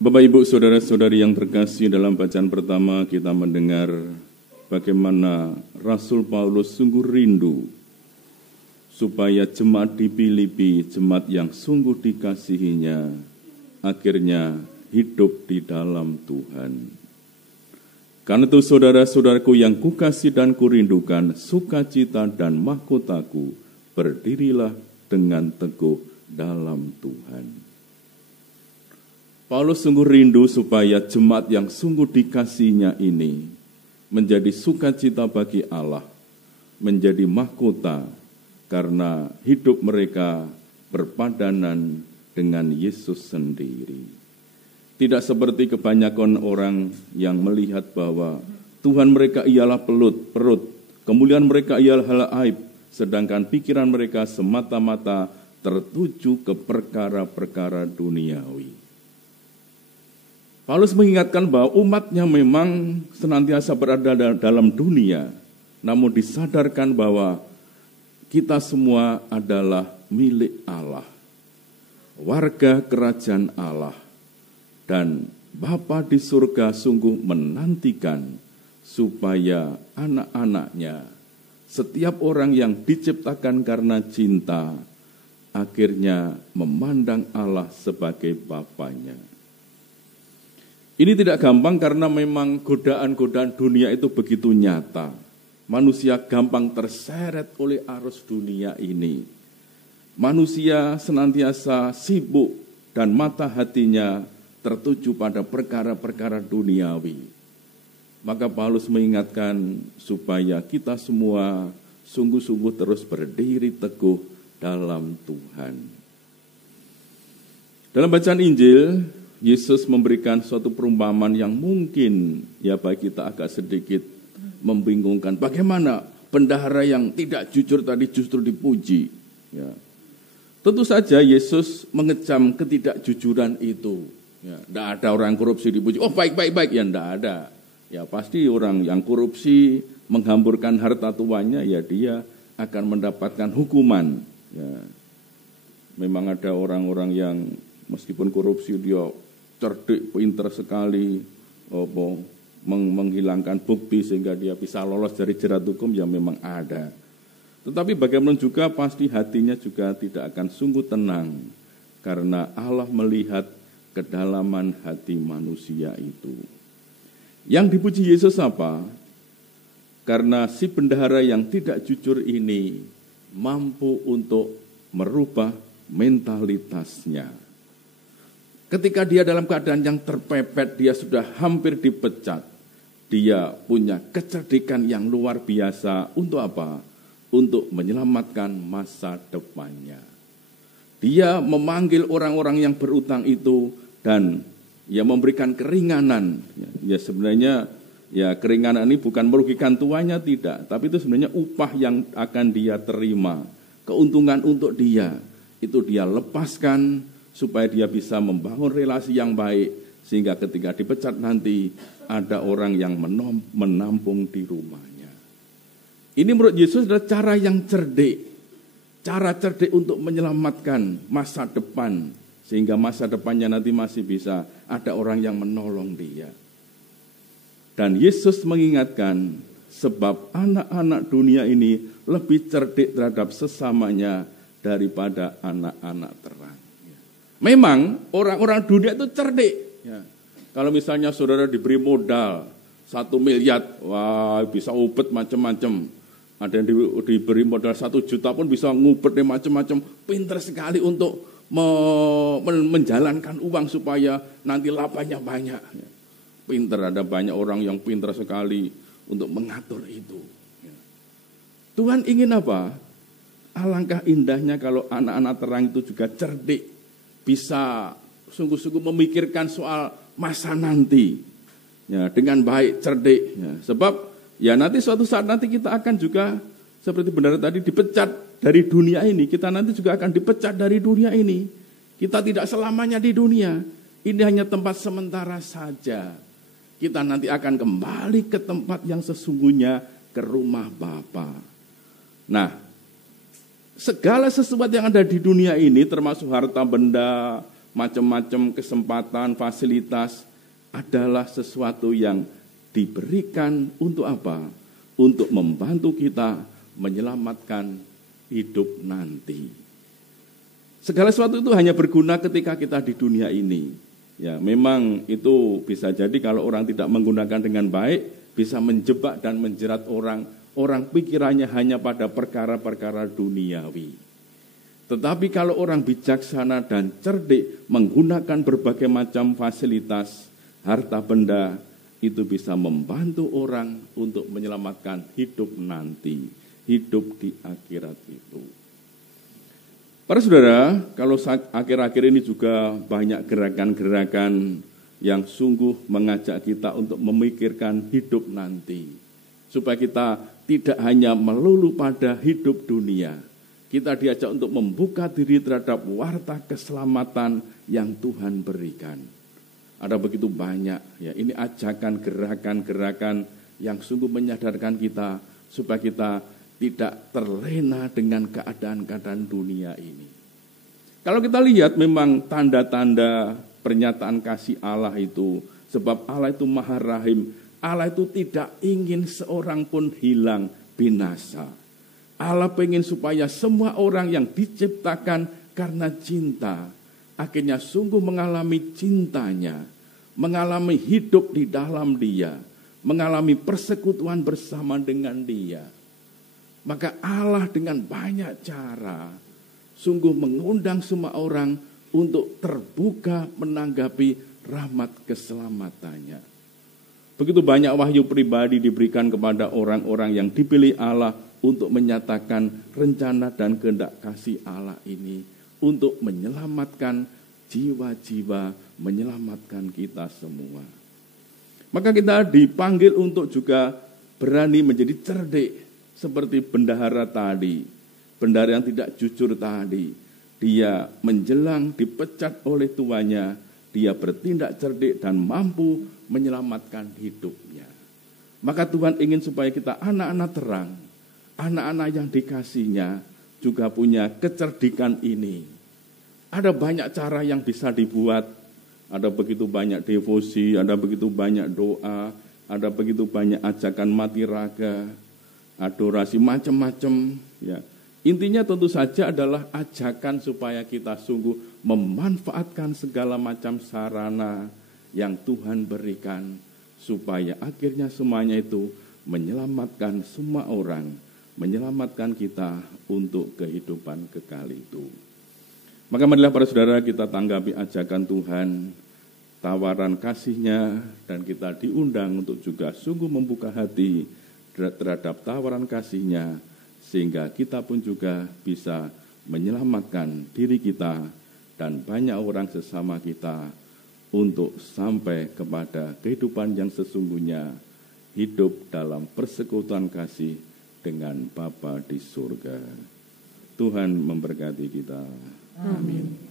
Bapak, Ibu, Saudara-saudari yang terkasih, dalam bacaan pertama kita mendengar bagaimana Rasul Paulus sungguh rindu supaya jemaat di Filipi, jemaat yang sungguh dikasihinya, akhirnya hidup di dalam Tuhan. Karena itu saudara-saudaraku yang kukasih dan kurindukan, sukacita dan mahkotaku, berdirilah dengan teguh dalam Tuhan. Paulus sungguh rindu supaya jemaat yang sungguh dikasihinya ini menjadi sukacita bagi Allah, menjadi mahkota, karena hidup mereka berpadanan dengan Yesus sendiri. Tidak seperti kebanyakan orang yang melihat bahwa Tuhan mereka ialah perut, kemuliaan mereka ialah hal aib, sedangkan pikiran mereka semata-mata tertuju ke perkara-perkara duniawi. Paulus mengingatkan bahwa umatnya memang senantiasa berada dalam dunia, namun disadarkan bahwa kita semua adalah milik Allah, warga kerajaan Allah, dan Bapa di surga sungguh menantikan supaya anak-anaknya, setiap orang yang diciptakan karena cinta, akhirnya memandang Allah sebagai Bapanya. Ini tidak gampang karena memang godaan-godaan dunia itu begitu nyata. Manusia gampang terseret oleh arus dunia ini. Manusia senantiasa sibuk dan mata hatinya tertuju pada perkara-perkara duniawi. Maka Paulus mengingatkan supaya kita semua sungguh-sungguh terus berdiri teguh dalam Tuhan. Dalam bacaan Injil, Yesus memberikan suatu perumpamaan yang mungkin ya bagi kita agak sedikit membingungkan. Bagaimana bendahara yang tidak jujur tadi justru dipuji? Ya. Tentu saja Yesus mengecam ketidakjujuran itu. Ya, tidak ada orang korupsi dipuji. Oh baik, ya tidak ada. Ya pasti orang yang korupsi menghamburkan harta tuannya, ya dia akan mendapatkan hukuman. Ya. Memang ada orang-orang yang meskipun korupsi dia cerdik, pintar sekali, menghilangkan bukti sehingga dia bisa lolos dari jerat hukum, ya memang ada. Tetapi bagaimana juga pasti hatinya juga tidak akan sungguh tenang, karena Allah melihat kedalaman hati manusia itu. Yang dipuji Yesus apa? Karena si bendahara yang tidak jujur ini mampu untuk merubah mentalitasnya. Ketika dia dalam keadaan yang terpepet, dia sudah hampir dipecat. Dia punya kecerdikan yang luar biasa. Untuk apa? Untuk menyelamatkan masa depannya. Dia memanggil orang-orang yang berutang itu dan ya memberikan keringanan. Ya sebenarnya ya keringanan ini bukan merugikan tuannya, tidak, tapi itu sebenarnya upah yang akan dia terima, keuntungan untuk dia. Itu dia lepaskan supaya dia bisa membangun relasi yang baik, sehingga ketika dipecat nanti ada orang yang menampung di rumahnya. Ini menurut Yesus adalah cara yang cerdik. Cara cerdik untuk menyelamatkan masa depan, sehingga masa depannya nanti masih bisa ada orang yang menolong dia. Dan Yesus mengingatkan, sebab anak-anak dunia ini lebih cerdik terhadap sesamanya daripada anak-anak terang. Memang orang-orang dunia itu cerdik. Ya. Kalau misalnya saudara diberi modal 1 miliar, wah bisa ubet macam-macam. Ada yang diberi modal 1 juta pun bisa ngubet macam-macam. Pintar sekali untuk menjalankan uang supaya nanti lapanya banyak. Pintar, ada banyak orang yang pintar sekali untuk mengatur itu. Tuhan ingin apa? Alangkah indahnya kalau anak-anak terang itu juga cerdik. Bisa sungguh-sungguh memikirkan soal masa nanti. Ya, dengan baik, cerdik. Ya, sebab ya nanti suatu saat nanti kita akan juga seperti benar tadi dipecat dari dunia ini. Kita nanti juga akan dipecat dari dunia ini. Kita tidak selamanya di dunia. Ini hanya tempat sementara saja. Kita nanti akan kembali ke tempat yang sesungguhnya, ke rumah Bapa. Nah, segala sesuatu yang ada di dunia ini termasuk harta benda, macam-macam kesempatan, fasilitas adalah sesuatu yang diberikan untuk apa? Untuk membantu kita menyelamatkan hidup nanti. Segala sesuatu itu hanya berguna ketika kita di dunia ini. Ya, memang itu bisa jadi kalau orang tidak menggunakan dengan baik, bisa menjebak dan menjerat orang. Orang pikirannya hanya pada perkara-perkara duniawi. Tetapi kalau orang bijaksana dan cerdik menggunakan berbagai macam fasilitas, harta benda, itu bisa membantu orang untuk menyelamatkan hidup nanti, hidup di akhirat itu. Para saudara, kalau akhir-akhir ini juga banyak gerakan-gerakan yang sungguh mengajak kita untuk memikirkan hidup nanti. Supaya kita tidak hanya melulu pada hidup dunia. Kita diajak untuk membuka diri terhadap warta keselamatan yang Tuhan berikan. Ada begitu banyak, ya, ini ajakan gerakan-gerakan yang sungguh menyadarkan kita supaya kita tidak terlena dengan keadaan-keadaan dunia ini. Kalau kita lihat memang tanda-tanda pernyataan kasih Allah itu, sebab Allah itu Maha Rahim, Allah itu tidak ingin seorang pun hilang binasa. Allah pengen supaya semua orang yang diciptakan karena cinta, akhirnya sungguh mengalami cintanya, mengalami hidup di dalam Dia, mengalami persekutuan bersama dengan Dia. Maka Allah dengan banyak cara sungguh mengundang semua orang untuk terbuka menanggapi rahmat keselamatannya. Begitu banyak wahyu pribadi diberikan kepada orang-orang yang dipilih Allah untuk menyatakan rencana dan kehendak kasih Allah ini untuk menyelamatkan jiwa-jiwa, menyelamatkan kita semua. Maka kita dipanggil untuk juga berani menjadi cerdik seperti bendahara tadi. Bendahara yang tidak jujur tadi. Dia menjelang dipecat oleh tuannya, dia bertindak cerdik dan mampu menyelamatkan hidupnya. Maka Tuhan ingin supaya kita anak-anak terang, anak-anak yang dikasihnya juga punya kecerdikan ini. Ada banyak cara yang bisa dibuat, ada begitu banyak devosi, ada begitu banyak doa, ada begitu banyak ajakan mati raga, adorasi macam-macam. Ya. Intinya tentu saja adalah ajakan supaya kita sungguh memanfaatkan segala macam sarana yang Tuhan berikan, supaya akhirnya semuanya itu menyelamatkan semua orang, menyelamatkan kita untuk kehidupan kekal itu. Maka marilah para saudara kita tanggapi ajakan Tuhan, tawaran kasih-Nya, dan kita diundang untuk juga sungguh membuka hati terhadap tawaran kasih-Nya, sehingga kita pun juga bisa menyelamatkan diri kita dan banyak orang sesama kita untuk sampai kepada kehidupan yang sesungguhnya, hidup dalam persekutuan kasih dengan Bapa di surga. Tuhan memberkati kita. Amin.